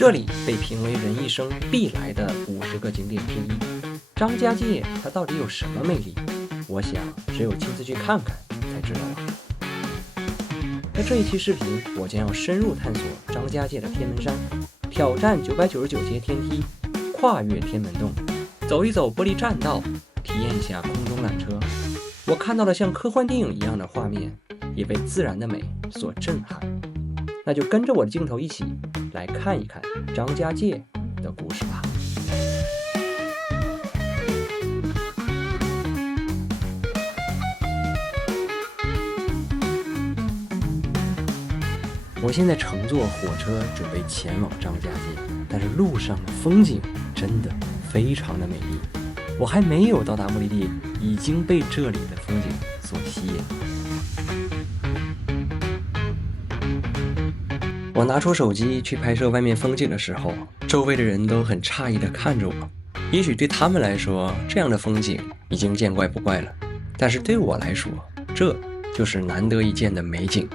这里被评为人一生必来的50个景点之一。张家界它到底有什么魅力？我想只有亲自去看看才知道了。在这一期视频，我将要深入探索张家界的天门山，挑战999阶天梯，跨越天门洞，走一走玻璃栈道，体验一下空中缆车。我看到了像科幻电影一样的画面，也被自然的美所震撼。那就跟着我的镜头一起来看一看张家界的故事吧。我现在乘坐火车准备前往张家界，但是路上的风景真的非常的美丽。我还没有到达目的地，已经被这里的风景所吸引。我拿出手机去拍摄外面风景的时候，周围的人都很诧异地看着我。也许对他们来说，这样的风景已经见怪不怪了，但是对我来说，这就是难得一见的美景。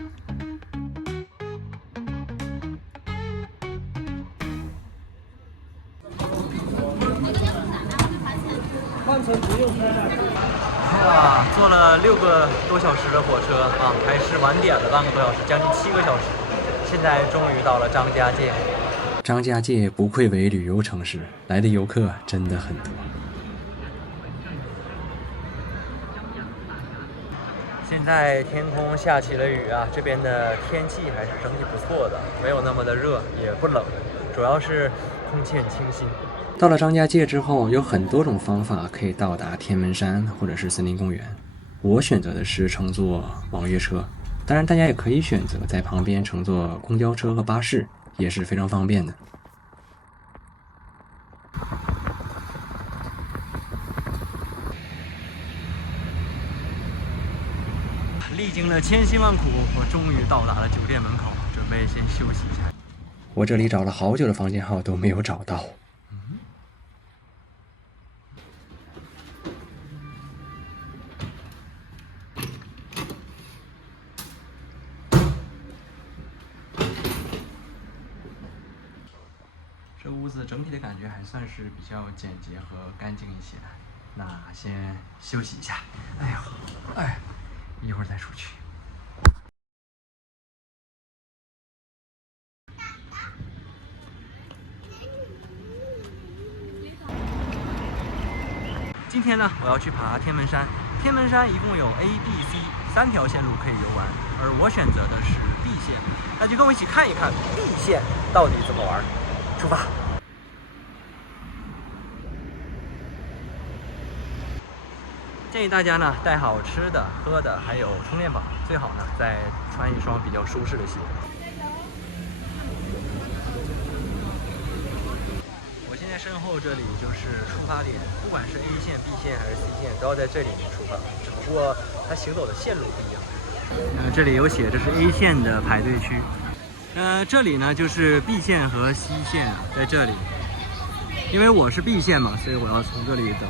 哇，坐了6个多小时的火车啊，还是晚点了半个多小时，将近7个小时。现在终于到了张家界。张家界不愧为旅游城市，来的游客真的很多。现在天空下起了雨啊，这边的天气还是整体不错的，没有那么的热，也不冷，主要是空气很清新。到了张家界之后，有很多种方法可以到达天门山或者是森林公园。我选择的是乘坐网约车，当然大家也可以选择在旁边乘坐公交车和巴士，也是非常方便的。历经了千辛万苦，我终于到达了酒店门口，准备先休息一下。我这里找了好久的房间号都没有找到。这屋子整体的感觉还算是比较简洁和干净一些，那先休息一下。一会儿再出去。今天呢，我要去爬天门山。天门山一共有 A、B、C 3条线路可以游玩，而我选择的是 B 线。那就跟我一起看一看 B 线到底怎么玩。出发！建议大家呢带好吃的、喝的，还有充电宝，最好呢再穿一双比较舒适的鞋。我现在身后这里就是出发点，不管是 A 线、B 线还是 C 线，都要在这里面出发，只不过它行走的线路不一样。这里有写这是 A 线的排队区。这里呢就是 B 线和 C 线在这里，因为我是 B 线嘛，所以我要从这里走。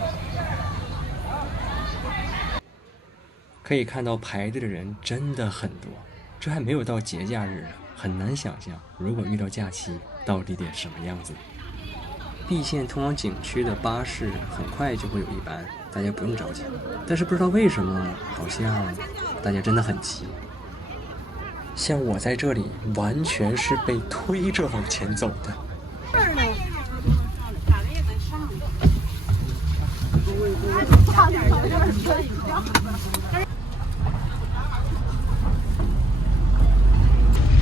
可以看到排队的人真的很多，这还没有到节假日呢，很难想象如果遇到假期到底得什么样子。B 线通往景区的巴士很快就会有一班，大家不用着急。但是不知道为什么，好像大家真的很急。像我在这里完全是被推着往前走的。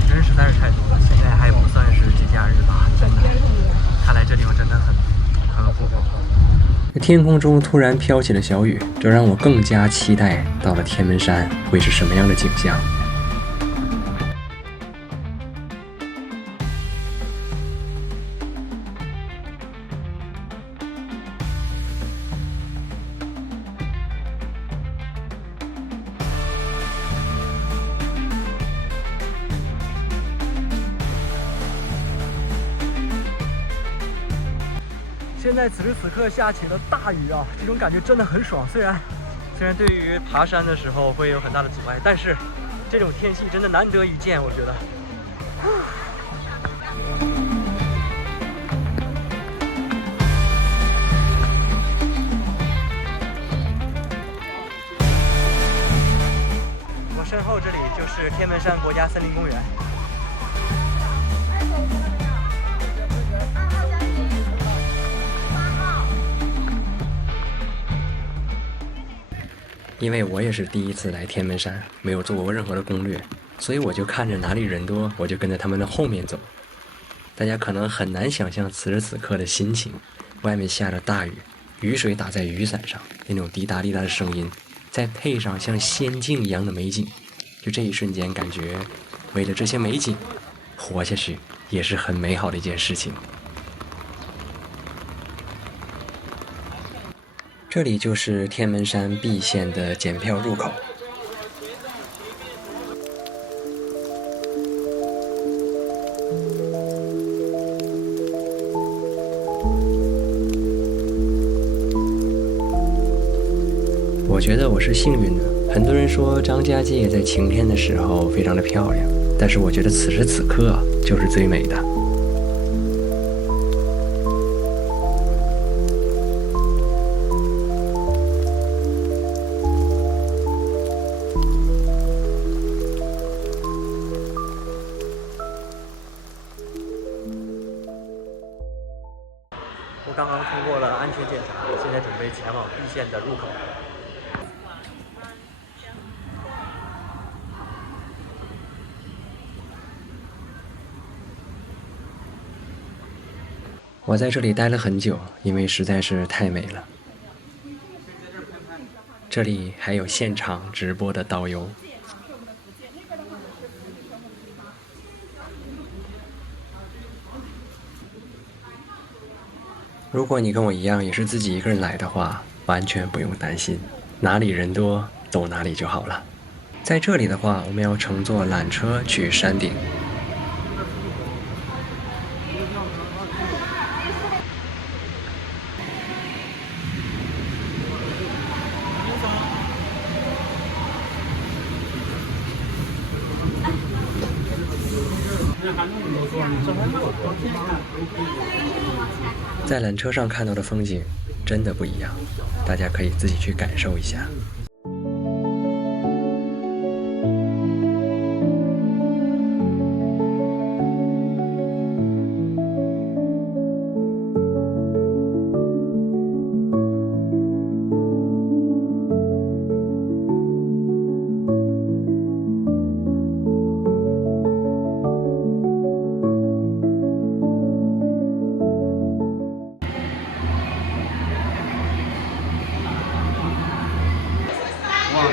人实在是太多了，现在还不算是节假日吧，真的，看来这地方真的很火爆。天空中突然飘起了小雨，这让我更加期待到了天门山会是什么样的景象。现在此时此刻下起了大雨啊，这种感觉真的很爽。虽然对于爬山的时候会有很大的阻碍，但是这种天气真的难得一见，我觉得。身后这里就是天门山国家森林公园。因为我也是第一次来天门山，没有做过任何的攻略，所以我就看着哪里人多，我就跟着他们的后面走。大家可能很难想象此时此刻的心情，外面下着大雨，雨水打在雨伞上，那种滴答滴答的声音，再配上像仙境一样的美景，就这一瞬间感觉，为了这些美景，活下去也是很美好的一件事情。这里就是天门山 B 线的检票入口。我觉得我是幸运的，很多人说张家界在晴天的时候非常的漂亮，但是我觉得此时此刻就是最美的。我刚刚通过了安全检查，现在准备前往 B 线的入口。我在这里待了很久，因为实在是太美了。这里还有现场直播的导游。如果你跟我一样也是自己一个人来的话，完全不用担心，哪里人多走哪里就好了。在这里的话，我们要乘坐缆车去山顶。在缆车上看到的风景真的不一样，大家可以自己去感受一下。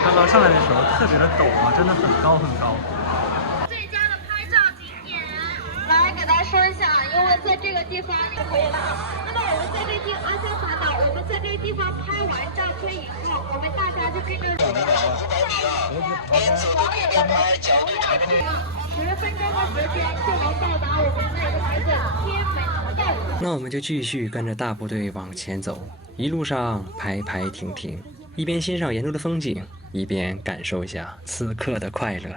刚刚上来的时候特别的陡啊，真的很高很高。最佳的拍照景点，来给大家说一下，因为在这个地方就可以了。那么我们在这地安全环岛，我们在这个地方拍完照片以后，我们大家就跟着10分钟的时间就能到达我们那个名字天门洞。那我们就继续跟着大部队往前走，一路上排排停停，一边欣赏沿途的风景，一边感受一下此刻的快乐。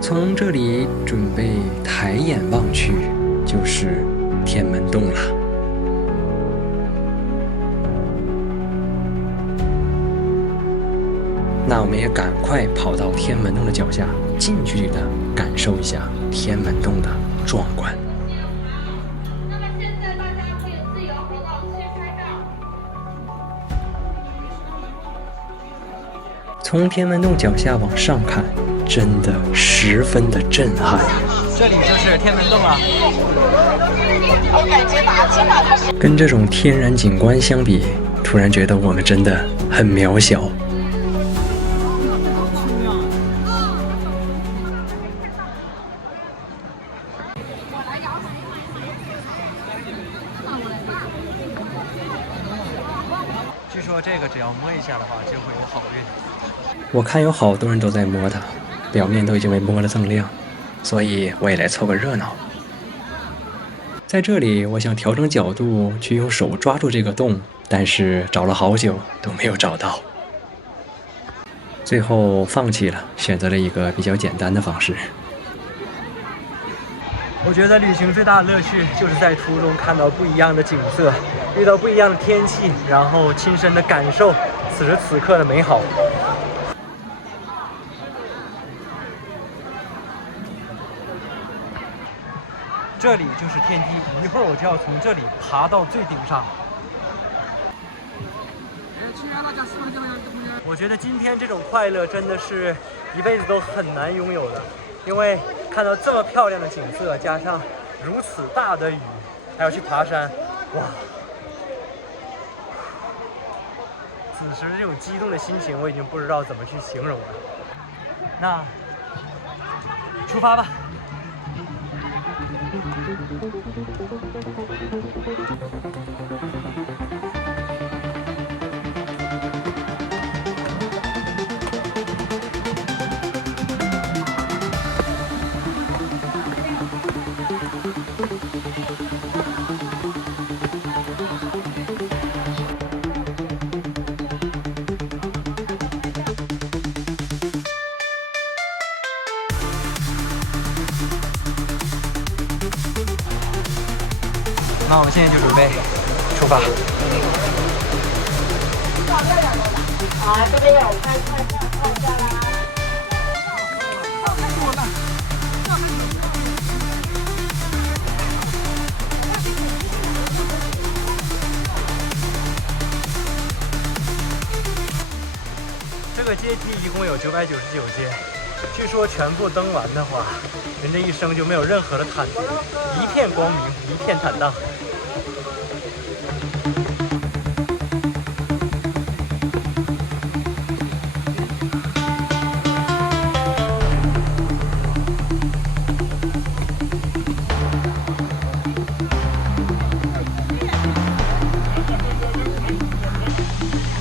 从这里准备抬眼望去，就是天门洞了。那我们也赶快跑到天门洞的脚下，近距离的感受一下天门洞的壮观。那么现在大家可以自由活动去拍照。从天门洞脚下往上看，真的十分的震撼。这里就是天门洞了。跟这种天然景观相比，突然觉得我们真的很渺小。据说这个只要摸一下的话，就会有好运。我看有好多人都在摸它，表面都已经被摸得锃亮，所以我也来凑个热闹。在这里，我想调整角度去用手抓住这个洞，但是找了好久都没有找到，最后放弃了，选择了一个比较简单的方式。我觉得旅行最大的乐趣就是在途中看到不一样的景色，遇到不一样的天气，然后亲身的感受此时此刻的美好。这里就是天梯，一会儿我就要从这里爬到最顶上。我觉得今天这种快乐真的是一辈子都很难拥有的，因为看到这么漂亮的景色，加上如此大的雨，还要去爬山，哇！此时这种激动的心情，我已经不知道怎么去形容了。那出发吧！那我们现在就准备出发。啊，这边有看下来。这个阶梯一共有999阶，据说全部登完的话，人这一生就没有任何的忐忑，一片光明，一片坦荡。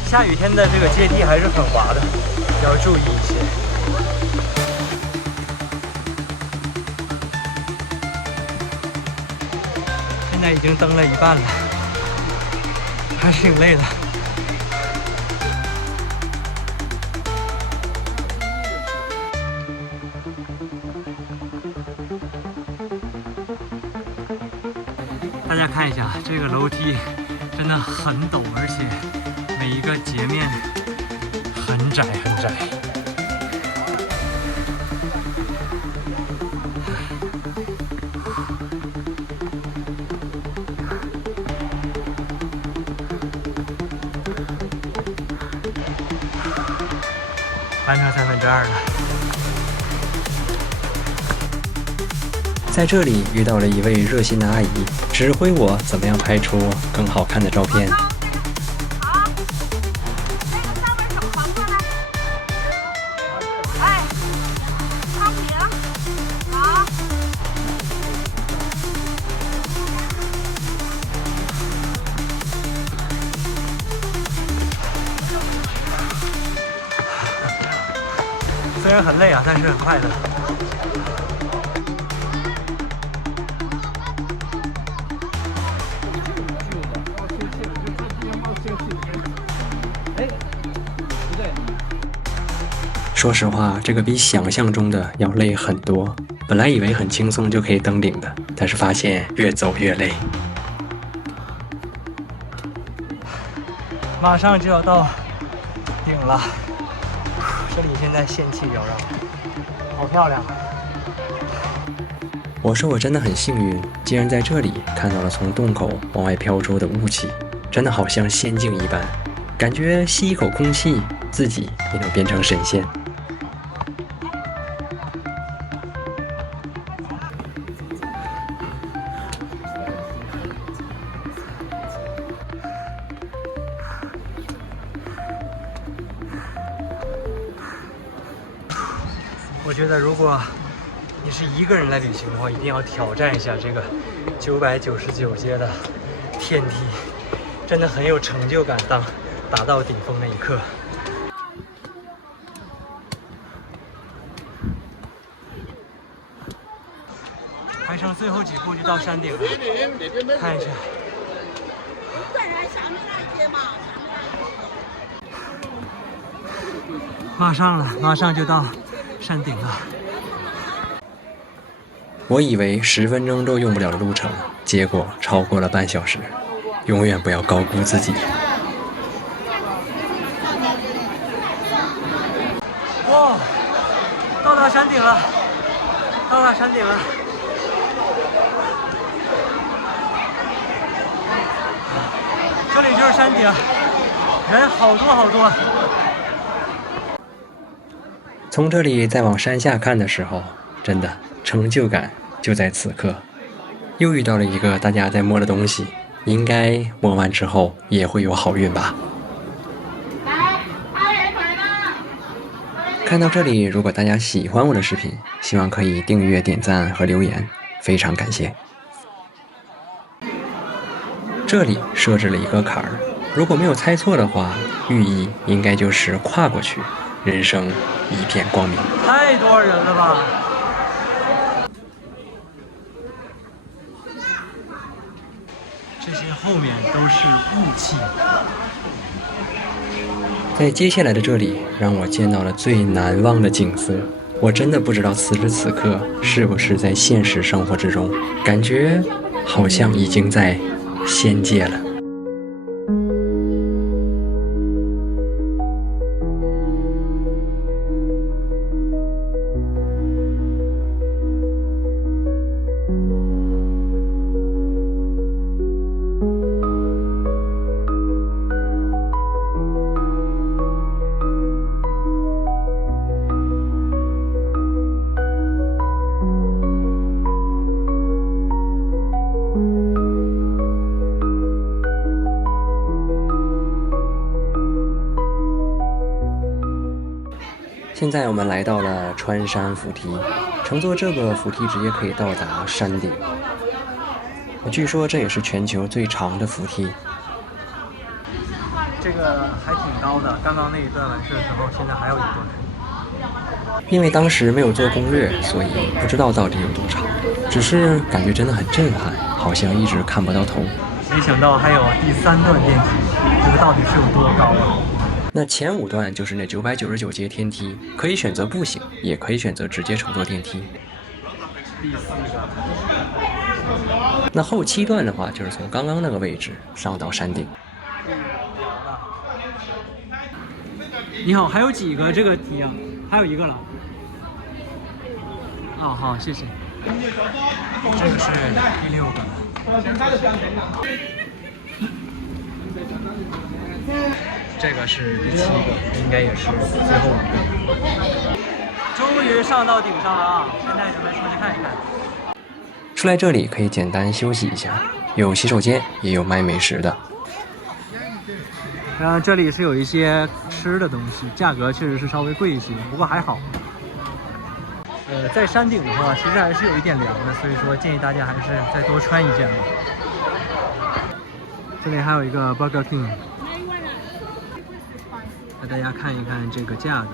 下雨天的这个阶梯还是很滑的，要注意一些。现在已经登了一半了，还是挺累的。大家看一下，这个楼梯真的很陡，而且每一个截面很窄很窄。完成2/3了。在这里遇到了一位热心的阿姨，指挥我怎么样拍出更好看的照片。好，那个上面手放过来，哎，靠平，好。虽然很累啊，但是很快乐。说实话，这个比想象中的要累很多。本来以为很轻松就可以登顶的，但是发现越走越累。马上就要到顶了，这里现在仙气缭绕，好漂亮。我说我真的很幸运，竟然在这里看到了从洞口往外飘出的雾气，真的好像仙境一般，感觉吸一口空气，自己也能变成神仙。我觉得如果你是一个人来旅行的话，一定要挑战一下这个999阶的天梯，真的很有成就感。当达到顶峰那一刻，还剩最后几步就到山顶了，看一下。马上了，马上就到山顶了。我以为10分钟都用不了的路程，结果超过了半小时。永远不要高估自己。哇，到达山顶了，到达山顶了。这里就是山顶，人好多好多。从这里再往山下看的时候，真的成就感就在此刻。又遇到了一个大家在摸的东西，应该摸完之后也会有好运吧。看到这里，如果大家喜欢我的视频，希望可以订阅、点赞和留言，非常感谢。这里设置了一个坎儿，如果没有猜错的话，寓意应该就是跨过去，人生一片光明。太多人了吧？这些后面都是雾气。在接下来的这里，让我见到了最难忘的景色。我真的不知道此时此刻是不是在现实生活之中，感觉好像已经在仙界了。现在我们来到了穿山扶梯，乘坐这个扶梯直接可以到达山顶。据说这也是全球最长的扶梯。这个还挺高的，刚刚那一段完事的时候，现在还有一段。因为当时没有做攻略，所以不知道到底有多长，只是感觉真的很震撼，好像一直看不到头。没想到还有第3段电梯，这个到底是有多高啊？那前5段就是那999节天梯，可以选择步行，也可以选择直接乘坐电梯。第4个。那后7段的话，就是从刚刚那个位置上到山顶。你好，还有几个这个梯啊？还有1个了。哦，好，谢谢。这个是第6个。这个是第7个，应该也是最后1个。终于上到顶上了啊！现在准备出去看一看。出来这里可以简单休息一下，有洗手间，也有卖美食的。然后这里是有一些吃的东西，价格确实是稍微贵一些，不过还好。在山顶的话，其实还是有一点凉的，所以说建议大家还是再多穿一件吧。这里还有一个 Burger King， 给大家看一看这个价格。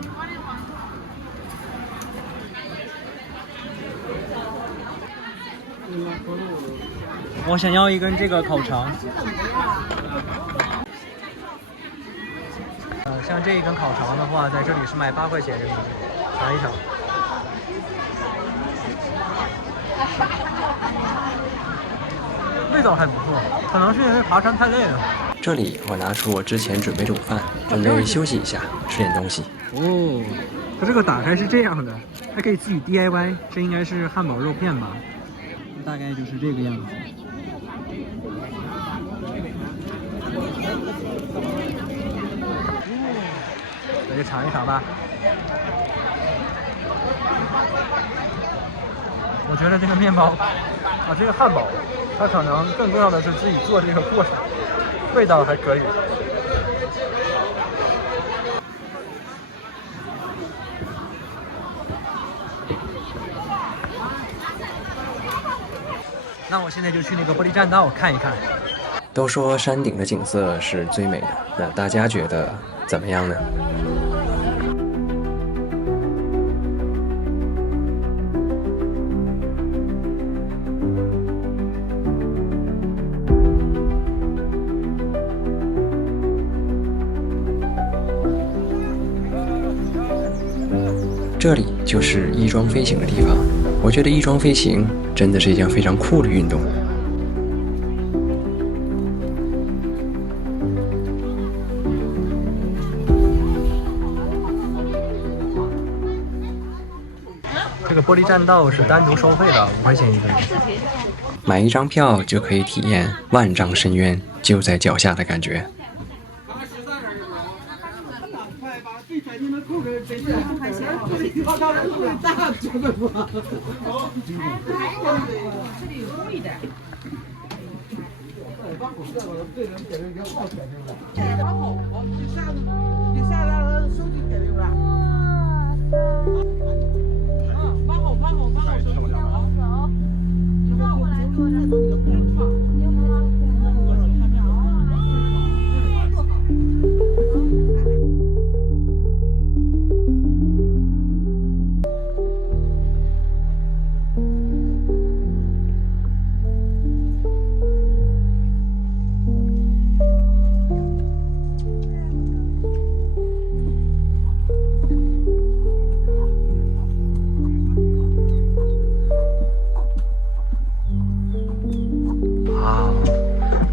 我想要一根这个烤肠。像这一根烤肠的话，在这里是卖8块钱人民币，尝一尝。味道还不错，可能是因为爬山太累了。这里我拿出我之前准备的午饭，准备休息一下，吃点东西。哦，它这个打开是这样的，还可以自己 DIY， 这应该是汉堡肉片吧，大概就是这个样子。我就尝一尝吧。我觉得这个面包啊，这个汉堡，它可能更重要的是自己做这个过程，味道还可以。那我现在就去那个玻璃栈道看一看。都说山顶的景色是最美的，那大家觉得怎么样呢？这里就是翼装飞行的地方。我觉得翼装飞行真的是一件非常酷的运动。这个玻璃栈道是单独收费的，5块钱一个人。买一张票就可以体验万丈深渊就在脚下的感觉。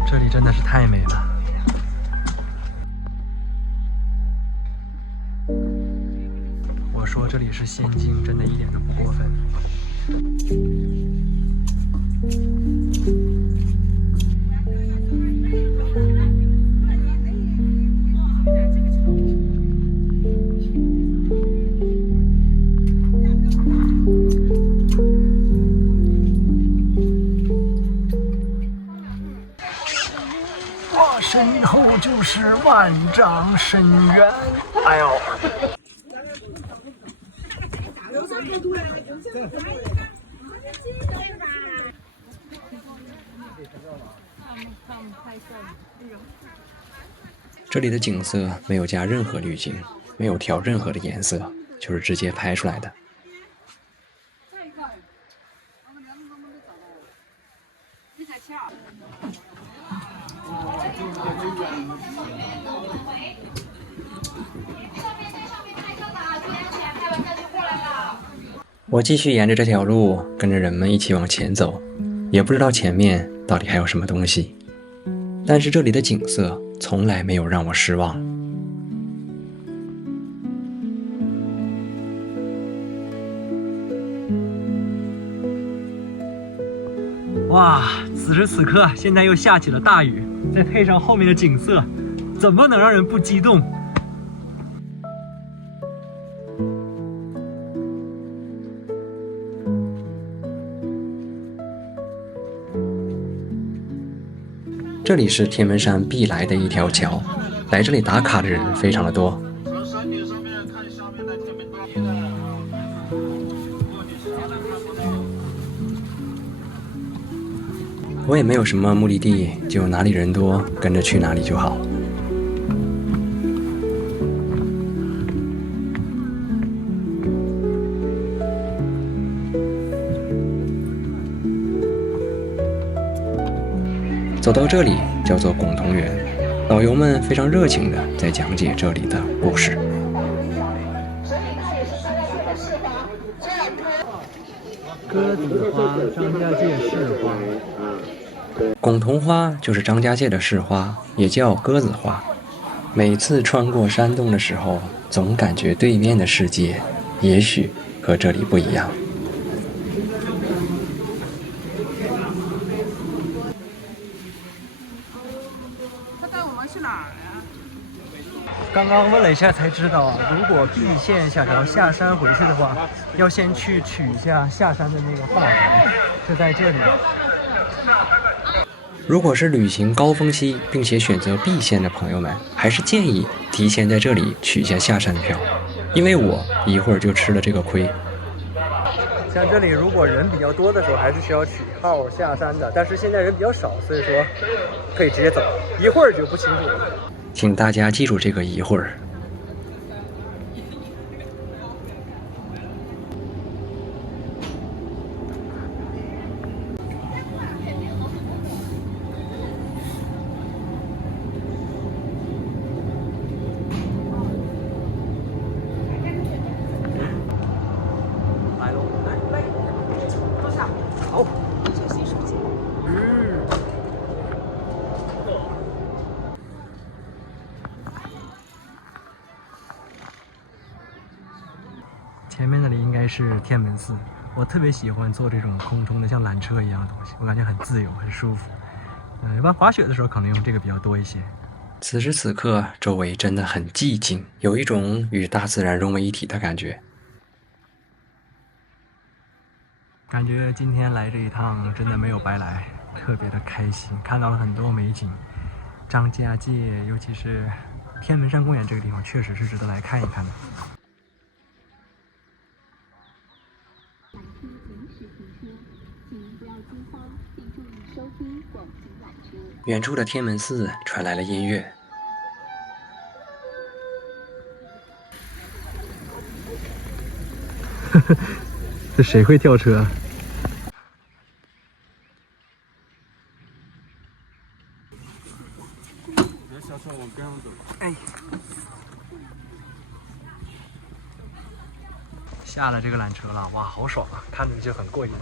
这里真的是太美了。我说这里是仙境，真的一点都不过分。身后就是万丈深渊。哎呦！这里的景色没有加任何滤镜，没有调任何的颜色，就是直接拍出来的。我继续沿着这条路跟着人们一起往前走，也不知道前面到底还有什么东西，但是这里的景色从来没有让我失望。哇，此时此刻，现在又下起了大雨，再配上后面的景色，怎么能让人不激动？这里是天门山必来的一条桥，来这里打卡的人非常的多。我也没有什么目的地，就哪里人多跟着去哪里就好。走到这里叫做巩桐园，导游们非常热情地在讲解这里的故事。鸽子花，张家界市花。巩桐花就是张家界的市花，也叫鸽子花。每次穿过山洞的时候，总感觉对面的世界也许和这里不一样。刚刚问了一下才知道啊，如果 B 线想要下山回去的话，要先去取一下下山的那个号码，就在这里。如果是旅行高峰期并且选择 B 线的朋友们，还是建议提前在这里取一下下山票，因为我一会儿就吃了这个亏。像这里如果人比较多的时候，还是需要取号下山的，但是现在人比较少，所以说可以直接走，一会儿就不清楚了。请大家记住这个一会儿。来喽，来，是天门寺。我特别喜欢坐这种空中的像缆车一样的东西，我感觉很自由，很舒服。一般滑雪的时候可能用这个比较多一些。此时此刻，周围真的很寂静，有一种与大自然融为一体的感觉。感觉今天来这一趟真的没有白来，特别的开心，看到了很多美景。张家界，尤其是天门山公园这个地方，确实是值得来看一看的。远处的天门寺传来了音乐。这谁会跳车？小车往边上走。哎，下了这个缆车了，哇，好爽啊！看着就很过瘾。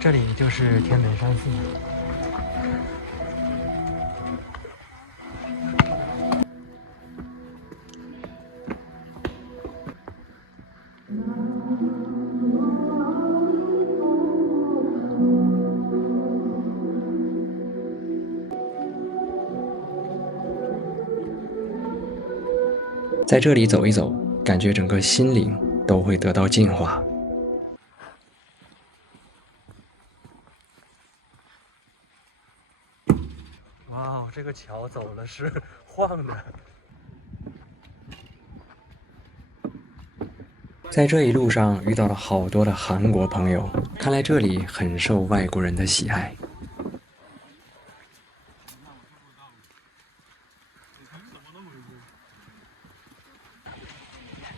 这里就是天门山寺。在这里走一走，感觉整个心灵都会得到净化。哇哦，这个桥走了是晃的。在这一路上遇到了好多的韩国朋友，看来这里很受外国人的喜爱。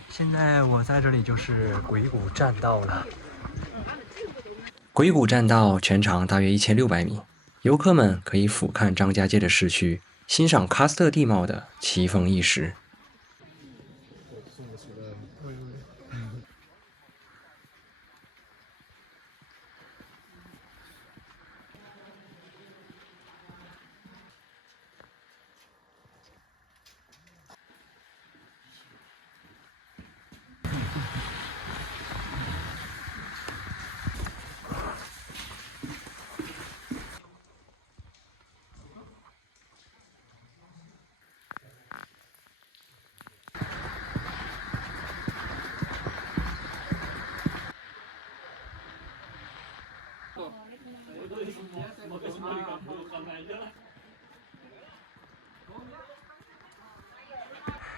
现在我在这里就是鬼谷栈道了。鬼谷栈道全长大约1600米，游客们可以俯瞰张家界的市区，欣赏喀斯特地貌的奇峰异石。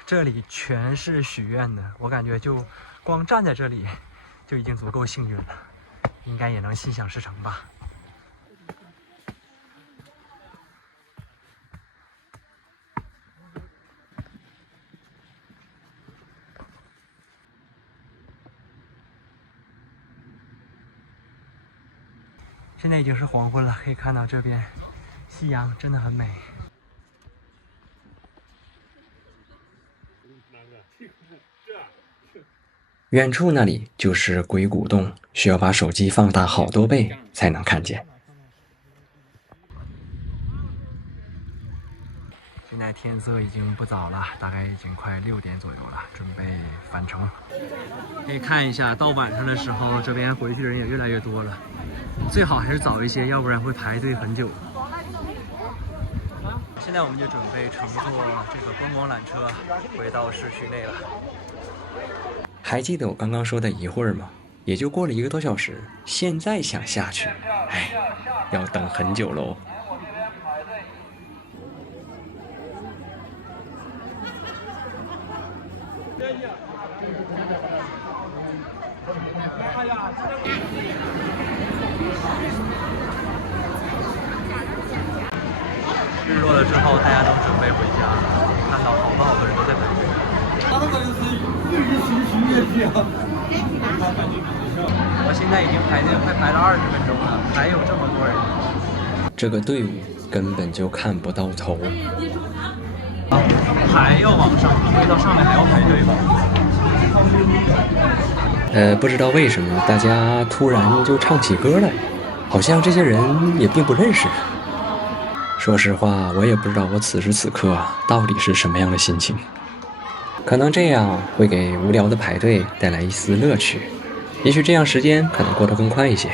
这里全是许愿的，我感觉就光站在这里就已经足够幸运了，应该也能心想事成吧。现在已经是黄昏了，可以看到这边夕阳真的很美。远处那里就是鬼谷洞，需要把手机放大好多倍才能看见。现在天色已经不早了，大概已经快6点左右了，准备返程。可以看一下，到晚上的时候，这边回去的人也越来越多了。最好还是早一些，要不然会排队很久。现在我们就准备乘坐这个观光缆车回到市区内了。还记得我刚刚说的一会儿吗？也就过了1个多小时，现在想下去，哎，要等很久喽。日落了之后，大家都准备回家了。看到好多人都在排队。我现在已经排队快排了20分钟了，还有这么多人。这个队伍根本就看不到头。还要往上，因为到上面还要排队吧？不知道为什么大家突然就唱起歌来，好像这些人也并不认识。说实话，我也不知道我此时此刻到底是什么样的心情。可能这样会给无聊的排队带来一丝乐趣，也许这样时间可能过得更快一些。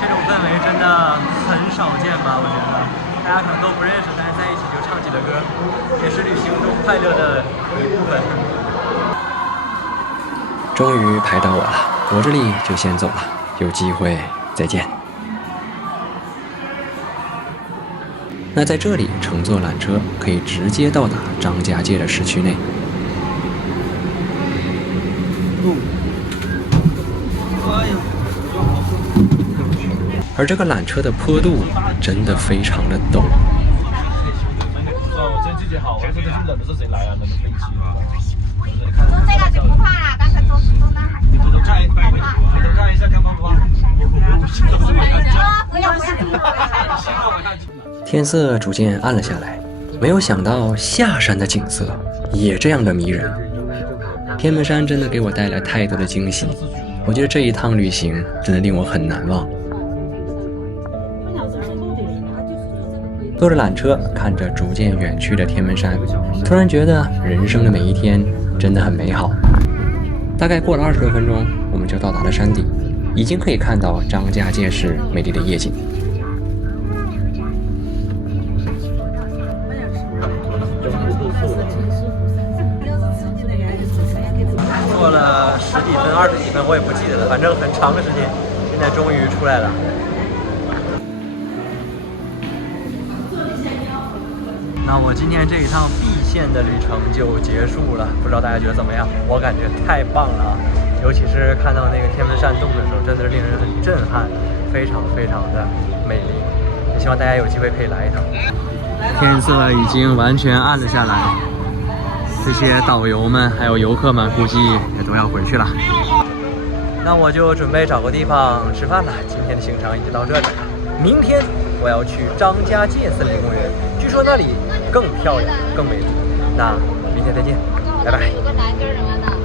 这种氛围真的很少见吧？我觉得大家可能都不认识，但是在一起就唱起了歌，也是旅行中快乐的一部分。终于排到我了，我这里就先走了，有机会再见。那在这里乘坐缆车可以直接到达张家界的市区内。而这个缆车的坡度真的非常的陡。这个就不怕了，刚才坐那还不要。天色逐渐暗了下来，没有想到下山的景色也这样的迷人。天门山真的给我带来太多的惊喜，我觉得这一趟旅行真的令我很难忘。坐着缆车，看着逐渐远去的天门山，突然觉得人生的每一天真的很美好。大概过了20多分钟，我们就到达了山顶，已经可以看到张家界市美丽的夜景。坐了10几分、20几分，我也不记得了，反正很长的时间，现在终于出来了。那我今天这一趟蓟县的旅程就结束了，不知道大家觉得怎么样？我感觉太棒了啊！尤其是看到那个天门山洞的时候，真的是令人很震撼，非常非常的美丽。也希望大家有机会可以来一趟。天色已经完全暗了下来，这些导游们还有游客们估计也都要回去了。那我就准备找个地方吃饭了。今天的行程已经到这里了，明天我要去张家界森林公园，据说那里更漂亮、更美丽。那明天再见，拜拜。有个男跟人的。